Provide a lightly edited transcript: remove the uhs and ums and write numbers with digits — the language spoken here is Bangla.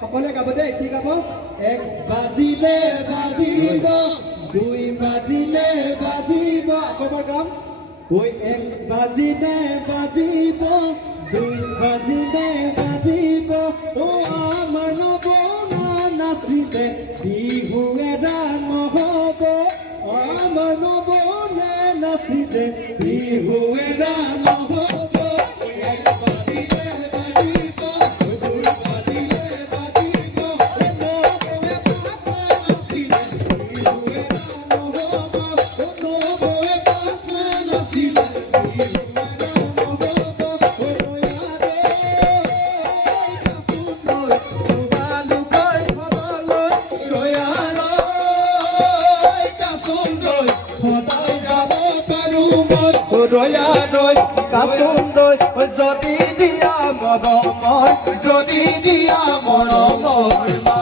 সকলে গাব দেই কি গাব এক বাজিলে বাজিব দুই বাজিলে বাজিব আকবাৰ গাম ওই এক বাজিলে বাজিব দুই বাজিলে বাজিব ও আমাৰ নবনা নাচিলে বিহু এটা নহ'ব আমাৰ নবনা নাচিলে বিহু এটা নহ'ব যদি দিয়া মৰম যদি দিয়া মৰম